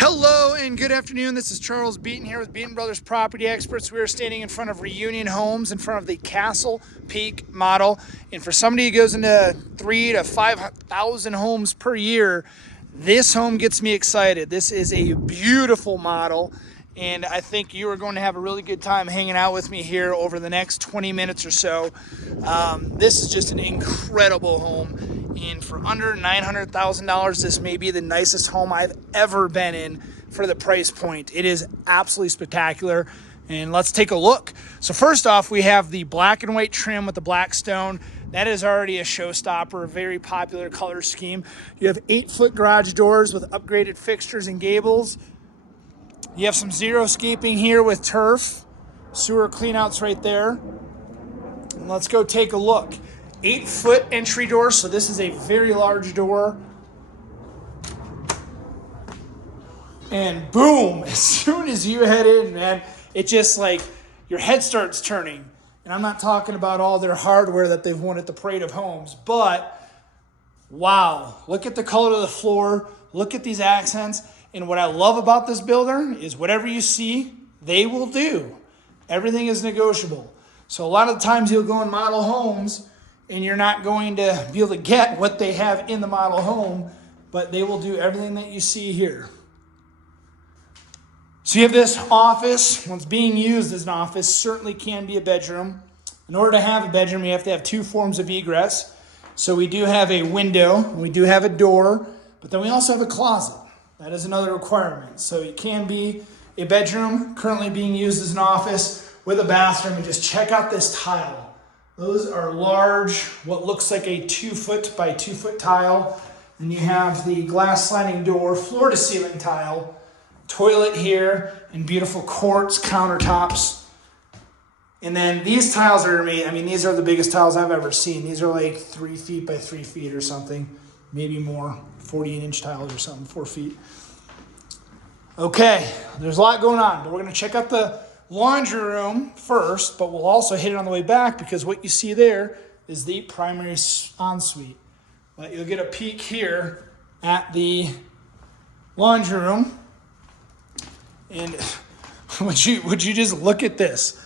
Hello and good afternoon. This is Charles Beaton here with Beaton Brothers Property Experts. We are standing in front of Reunion Homes, in front of the Castle Peak model. And for somebody who goes into 3,000 to 5,000 homes per year, this home gets me excited. This is a beautiful model, and I think you are going to have a really good time hanging out with me here over the next 20 minutes or so. This is just an incredible home. And for under $900,000, this may be the nicest home I've ever been in for the price point. It is absolutely spectacular. And let's take a look. So first off, we have the black and white trim with the black stone. That is already a showstopper, a very popular color scheme. You have 8-foot garage doors with upgraded fixtures and gables. You have some xeriscaping here with turf. Sewer cleanouts right there. And let's go take a look. 8-foot entry door, so this is a very large door. And boom, as soon as you head in, man, it just like your head starts turning. And I'm not talking about all their hardware that they've won at the Parade of Homes, but wow, look at the color of the floor, look at these accents. And what I love about this builder is whatever you see, they will do. Everything is negotiable. So a lot of the times you'll go in model homes and you're not going to be able to get what they have in the model home, but they will do everything that you see here. So you have this office. What's being used as an office certainly can be a bedroom. In order to have a bedroom, you have to have two forms of egress. So we do have a window, and we do have a door, but then we also have a closet. That is another requirement. So it can be a bedroom currently being used as an office with a bathroom. And just check out this tile. Those are large, what looks like a 2-foot by 2-foot tile. And you have the glass sliding door, floor to ceiling tile, toilet here, and beautiful quartz countertops. And then these tiles are made, I mean, these are the biggest tiles I've ever seen. These are like 3 feet by 3 feet or something, maybe more, 48-inch tiles or something, 4 feet. Okay, there's a lot going on, but we're gonna check out the laundry room first, but we'll also hit it on the way back because what you see there is the primary ensuite. But you'll get a peek here at the laundry room. And would you just look at this?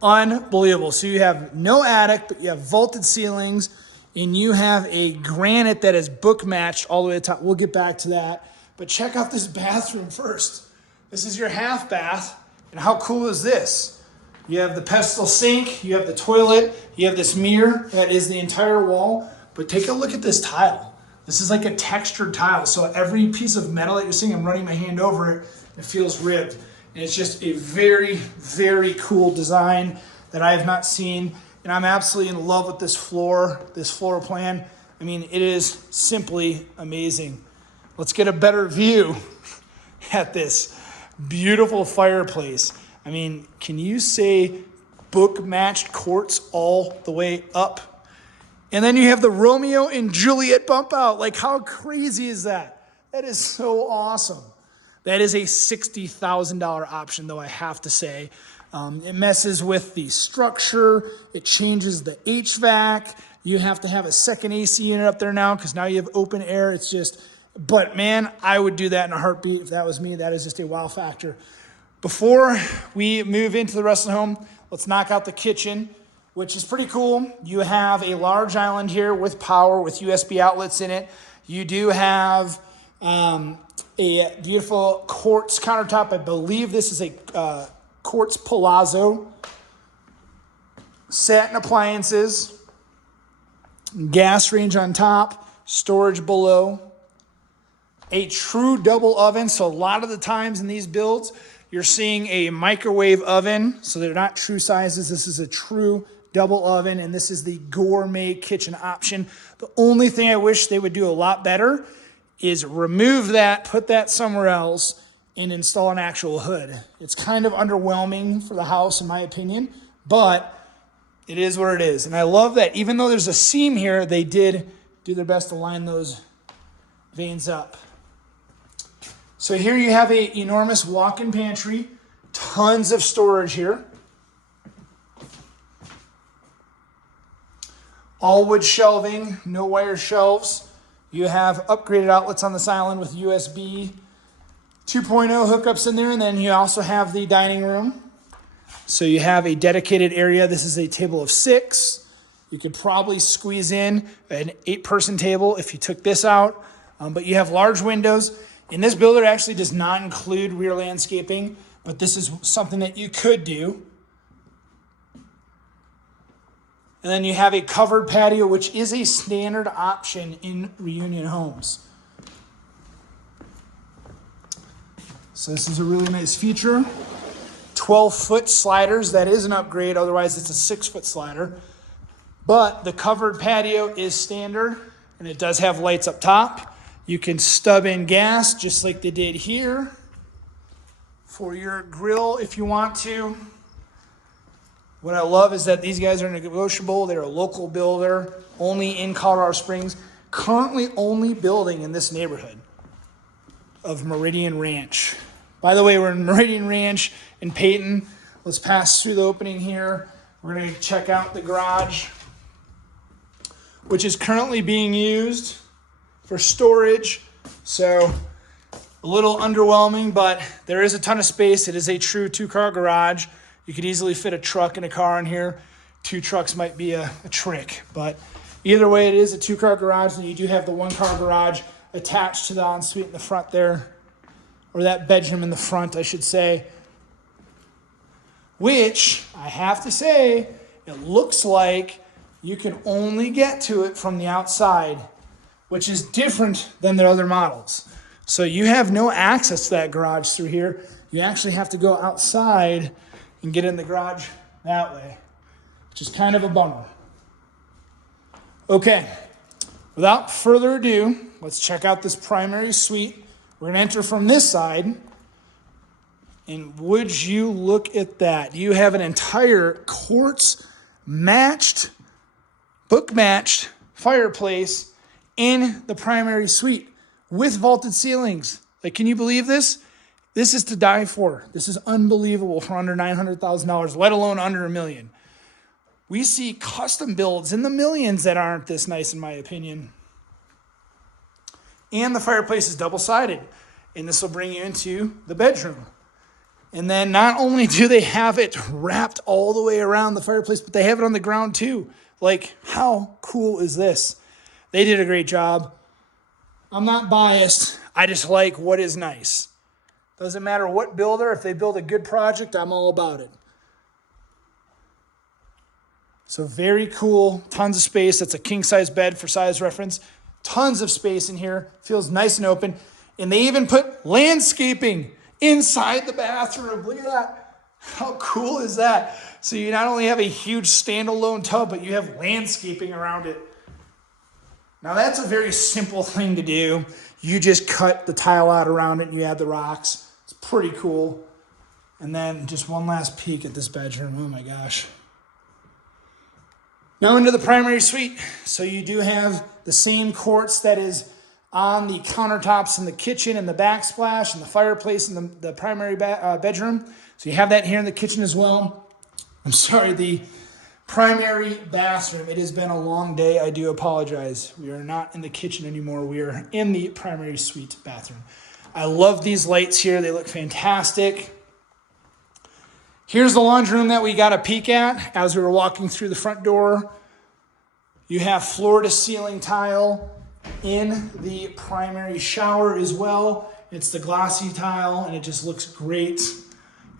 Unbelievable. So you have no attic, but you have vaulted ceilings, and you have a granite that is book matched all the way to the top. We'll get back to that. But check out this bathroom first. This is your half bath. And how cool is this? You have the pestle sink, you have the toilet, you have this mirror that is the entire wall. But take a look at this tile. This is like a textured tile. So every piece of metal that you're seeing, I'm running my hand over it, it feels ribbed. And it's just a very, very cool design that I have not seen. And I'm absolutely in love with this floor plan. I mean, it is simply amazing. Let's get a better view at this beautiful fireplace. I mean, can you say book matched quartz all the way up? And then you have the Romeo and Juliet bump out. Like, how crazy is that? That is so awesome. That is a $60,000 option, though, I have to say. It messes with the structure. It changes the HVAC. You have to have a second AC unit up there now because now you have open air. It's just, but man, I would do that in a heartbeat if that was me. That is just a wow factor. Before we move into the rest of the home, let's knock out the kitchen, which is pretty cool. You have a large island here with power, with USB outlets in it. You do have a beautiful quartz countertop. I believe this is a quartz palazzo. Satin appliances. Gas range on top. Storage below. A true double oven. So a lot of the times in these builds, you're seeing a microwave oven. So they're not true sizes. This is a true double oven, and this is the gourmet kitchen option. The only thing I wish they would do a lot better is remove that, put that somewhere else, and install an actual hood. It's kind of underwhelming for the house, in my opinion, but it is what it is. And I love that even though there's a seam here, they did do their best to line those veins up. So here you have an enormous walk-in pantry, tons of storage here. All wood shelving, no wire shelves. You have upgraded outlets on this island with USB, 2.0 hookups in there, and then you also have the dining room. So you have a dedicated area. This is a table of 6. You could probably squeeze in an 8-person table if you took this out, but you have large windows. And this builder actually does not include rear landscaping, but this is something that you could do. And then you have a covered patio, which is a standard option in reunion homes. So this is a really nice feature. 12-foot sliders, that is an upgrade, otherwise it's a 6-foot slider. But the covered patio is standard, and it does have lights up top. You can stub in gas, just like they did here, for your grill if you want to. What I love is that these guys are negotiable. They're a local builder, only in Colorado Springs, currently only building in this neighborhood of Meridian Ranch. By the way, we're in Meridian Ranch in Payton. Let's pass through the opening here. We're going to check out the garage, which is currently being used for storage. So a little underwhelming, but there is a ton of space. It is a true 2-car garage. You could easily fit a truck and a car in here. 2 trucks might be a trick, but either way, it is a 2-car garage, and you do have the 1-car garage attached to the ensuite in the front there, or that bedroom in the front, I should say, which I have to say, it looks like you can only get to it from the outside, which is different than the other models. So you have no access to that garage through here. You actually have to go outside and get in the garage that way, which is kind of a bummer. Okay, without further ado, let's check out this primary suite. We're gonna enter from this side, and would you look at that? You have an entire quartz matched, book matched fireplace in the primary suite with vaulted ceilings. Like, can you believe this? This is to die for. This is unbelievable for under $900,000, let alone under $1 million. We see custom builds in the millions that aren't this nice, in my opinion. And the fireplace is double-sided, and this will bring you into the bedroom. And then not only do they have it wrapped all the way around the fireplace, but they have it on the ground too. Like, how cool is this? They did a great job. I'm not biased. I just like what is nice. Doesn't matter what builder, if they build a good project, I'm all about it. So very cool, tons of space. That's a king-size bed for size reference. Tons of space in here, feels nice and open. And they even put landscaping inside the bathroom. Look at that. How cool is that? So you not only have a huge standalone tub, but you have landscaping around it. Now that's a very simple thing to do. You just cut the tile out around it and you add the rocks. It's pretty cool. And then just one last peek at this bedroom. Oh my gosh. Now into the primary suite. So you do have the same quartz that is on the countertops in the kitchen and the backsplash and the fireplace in the primary bedroom. So you have that here in the kitchen as well. I'm sorry, the primary bathroom. It has been a long day. I do apologize. We are not in the kitchen anymore. We are in the primary suite bathroom. I love these lights here. They look fantastic. Here's the laundry room that we got a peek at as we were walking through the front door. You have floor-to-ceiling tile in the primary shower as well. It's the glossy tile, and it just looks great.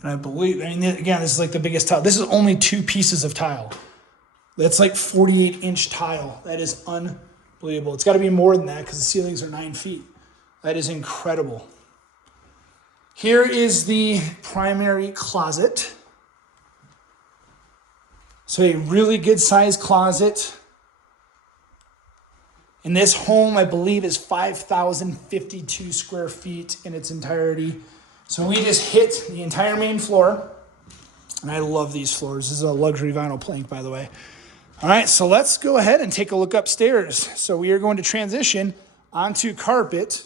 And I mean, again, this is like the biggest tile. This is only 2 pieces of tile. That's like 48-inch tile. That is unbelievable. It's got to be more than that because the ceilings are 9 feet. That is incredible. Here is the primary closet. So a really good sized closet. And this home, I believe, is 5,052 square feet in its entirety. So we just hit the entire main floor. And I love these floors. This is a luxury vinyl plank, by the way. All right, so let's go ahead and take a look upstairs. So we are going to transition onto carpet.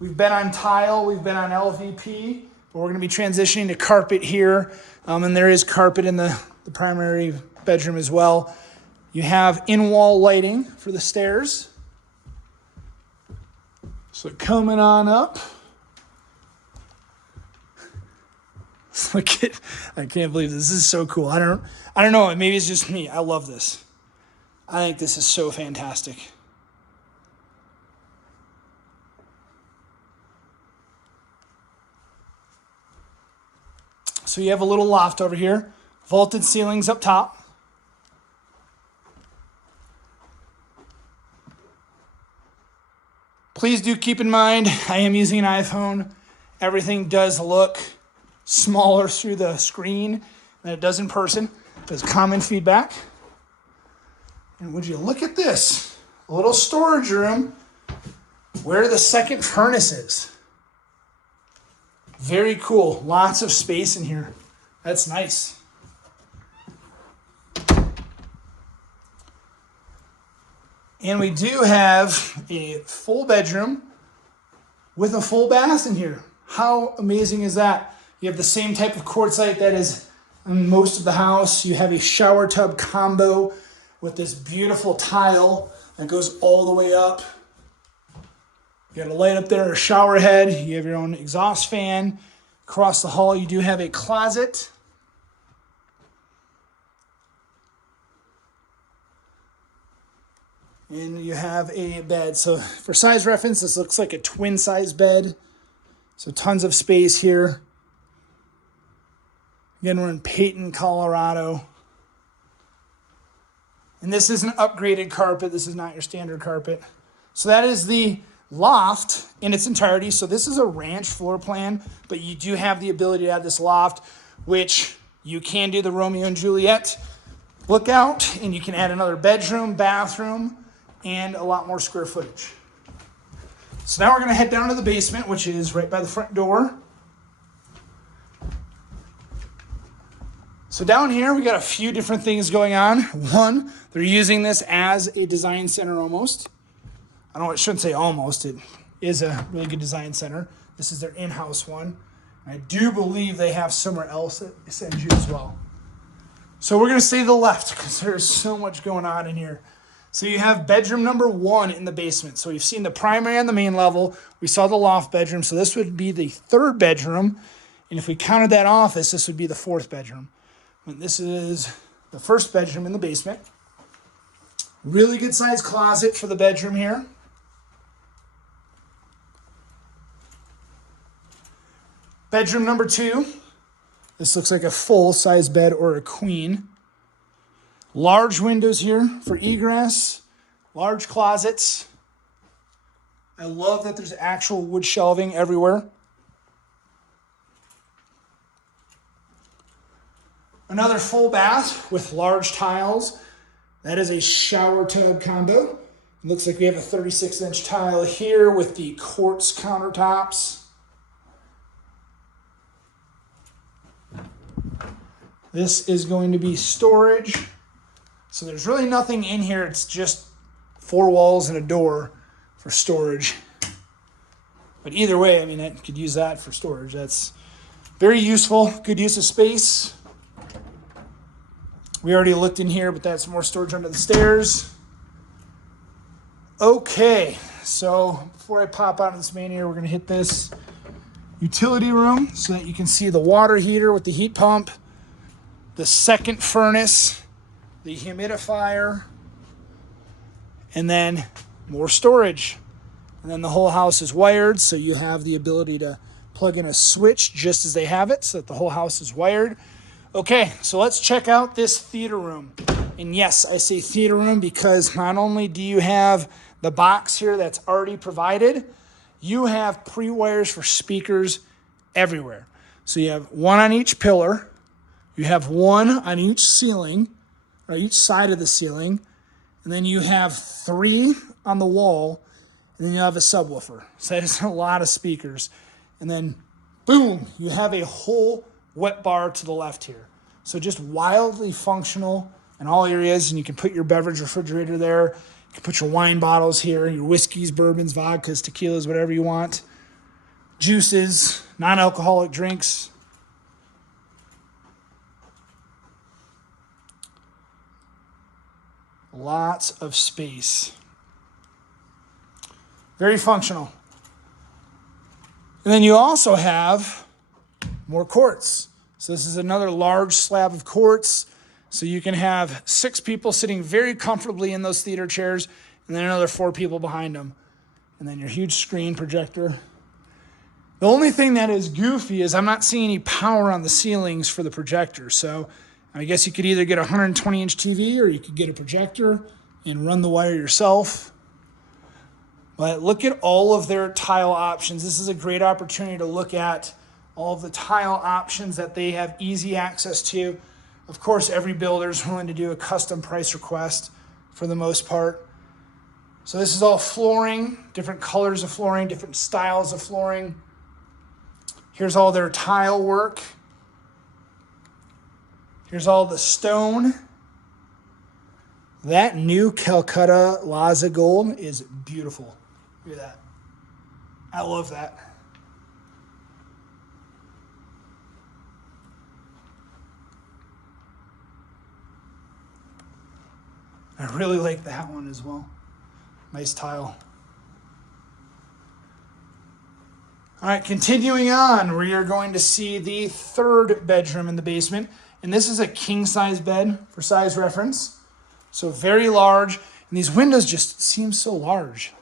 We've been on tile, we've been on LVP, but we're going to be transitioning to carpet here. And there is carpet in the primary bedroom as well. You have in-wall lighting for the stairs. So coming on up, Look at, I can't believe this. This is so cool. I don't know. Maybe it's just me. I love this. I think this is so fantastic. So you have a little loft over here, vaulted ceilings up top. Please do keep in mind, I am using an iPhone. Everything does look smaller through the screen than it does in person. There's common feedback. And would you look at this? A little storage room where the second furnace is. Very cool. Lots of space in here. That's nice. And we do have a full bedroom with a full bath in here. How amazing is that? You have the same type of quartzite that is in most of the house. You have a shower tub combo with this beautiful tile that goes all the way up. You got a light up there, a shower head. You have your own exhaust fan. Across the hall, you do have a closet. And you have a bed. So for size reference, this looks like a twin size bed. So tons of space here. Again, we're in Payton, Colorado. And this is an upgraded carpet. This is not your standard carpet. So that is the loft in its entirety. So this is a ranch floor plan, but you do have the ability to add this loft, which you can do the Romeo and Juliet lookout, and you can add another bedroom, bathroom, and a lot more square footage. So now we're going to head down to the basement, which is right by the front door. So down here, we got a few different things going on. One, they're using this as a design center almost. I shouldn't say almost. It is a really good design center. This is their in-house one. I do believe they have somewhere else that sends you as well. So we're going to stay to the left because there's so much going on in here. So you have bedroom number 1 in the basement. So we've seen the primary on the main level. We saw the loft bedroom. So this would be the 3rd bedroom. And if we counted that office, this would be the 4th bedroom. And this is the 1st bedroom in the basement. Really good sized closet for the bedroom here. Bedroom number 2. This looks like a full-size bed or a queen. Large windows here for egress. Large closets. I love that there's actual wood shelving everywhere. Another full bath with large tiles. That is a shower tub combo. It looks like we have a 36-inch tile here with the quartz countertops. This is going to be storage. So there's really nothing in here. It's just 4 walls and a door for storage. But either way, I mean, I could use that for storage. That's very useful. Good use of space. We already looked in here, but that's more storage under the stairs. Okay, so before I pop out of this main here, we're going to hit this utility room so that you can see the water heater with the heat pump, the second furnace, the humidifier, and then more storage. And then the whole house is wired, so you have the ability to plug in a switch just as they have it, so that the whole house is wired. Okay, so let's check out this theater room. And yes, I say theater room because not only do you have the box here that's already provided, you have pre-wires for speakers everywhere. So you have one on each pillar, you have one on each ceiling, or each side of the ceiling, and then you have 3 on the wall, and then you have a subwoofer. So that is a lot of speakers. And then, boom, you have a whole wet bar to the left here. So just wildly functional in all areas, and you can put your beverage refrigerator there. You can put your wine bottles here, your whiskeys, bourbons, vodkas, tequilas, whatever you want. Juices, non-alcoholic drinks. Lots of space. Very functional. And then you also have more quartz. So this is another large slab of quartz. So you can have 6 people sitting very comfortably in those theater chairs, and then another 4 people behind them. And then your huge screen projector. The only thing that is goofy is I'm not seeing any power on the ceilings for the projector. So I guess you could either get a 120-inch TV or you could get a projector and run the wire yourself. But look at all of their tile options. This is a great opportunity to look at all of the tile options that they have easy access to. Of course, every builder is willing to do a custom price request for the most part. So this is all flooring, different colors of flooring, different styles of flooring. Here's all their tile work. Here's all the stone. That new Calcutta Laza Gold is beautiful. Look at that. I love that. I really like that one as well. Nice tile. All right, continuing on, we are going to see the 3rd bedroom in the basement. And this is a king-size bed for size reference. So very large. And these windows just seem so large.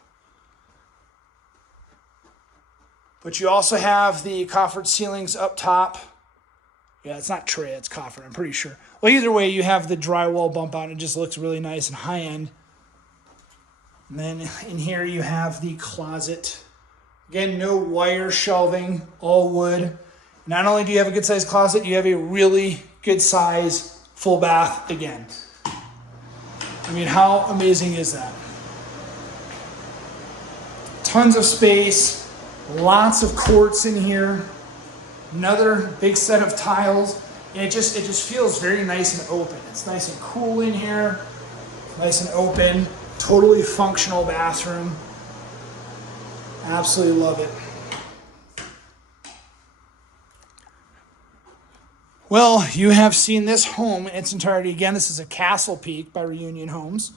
But you also have the coffered ceilings up top. Yeah, it's not tray, it's coffer, I'm pretty sure. Well, either way, you have the drywall bump out, and it just looks really nice and high-end. And then in here you have the closet. Again, no wire shelving, all wood. Not only do you have a good-sized closet, you have a really good-size full bath again. I mean, how amazing is that? Tons of space, lots of quartz in here. Another big set of tiles. And it just feels very nice and open. It's nice and cool in here. Nice and open. Totally functional bathroom. Absolutely love it. Well, you have seen this home in its entirety. Again, this is a Castle Peak by Reunion Homes.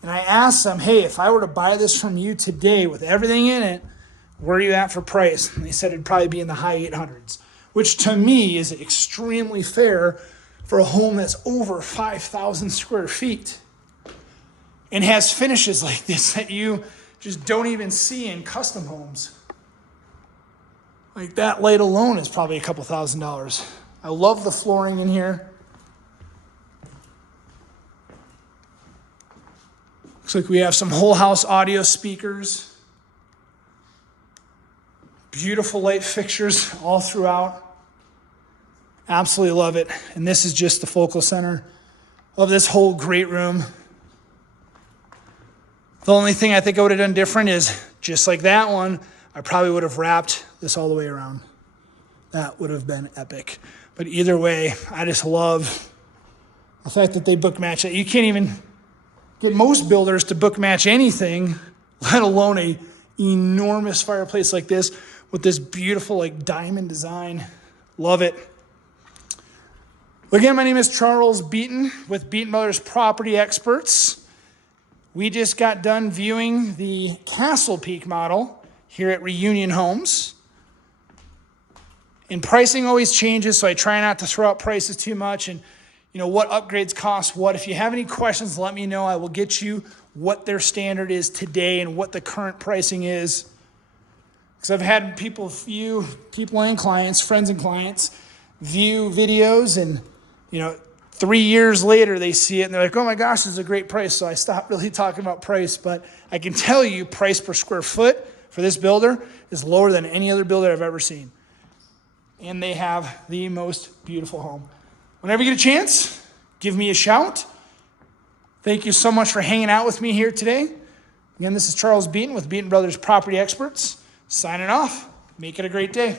And I asked them, hey, if I were to buy this from you today with everything in it, where are you at for price? And they said it'd probably be in the high 800s, which to me is extremely fair for a home that's over 5,000 square feet and has finishes like this that you just don't even see in custom homes. Like that light alone is probably a couple $1,000s. I love the flooring in here. Looks like we have some whole house audio speakers. Beautiful light fixtures all throughout. Absolutely love it. And this is just the focal center of this whole great room. The only thing I think I would have done different is, just like that one, I probably would have wrapped this all the way around. That would have been epic. But either way, I just love the fact that they book match it. You can't even get most builders to book match anything, let alone a enormous fireplace like this with this beautiful like diamond design. Love it. Again, my name is Charles Beaton with Beaton Brothers Property Experts. We just got done viewing the Castle Peak model here at Reunion Homes. And pricing always changes, so I try not to throw out prices too much and what upgrades cost what. If you have any questions, let me know. I will get you what their standard is today and what the current pricing is. Because I've had people and clients, friends and clients, view videos and, 3 years later they see it and they're like, oh my gosh, this is a great price. So I stopped really talking about price, but I can tell you price per square foot for this builder is lower than any other builder I've ever seen. And they have the most beautiful home. Whenever you get a chance, give me a shout. Thank you so much for hanging out with me here today. Again, this is Charles Beaton with Beaton Brothers Property Experts. Signing off. Make it a great day.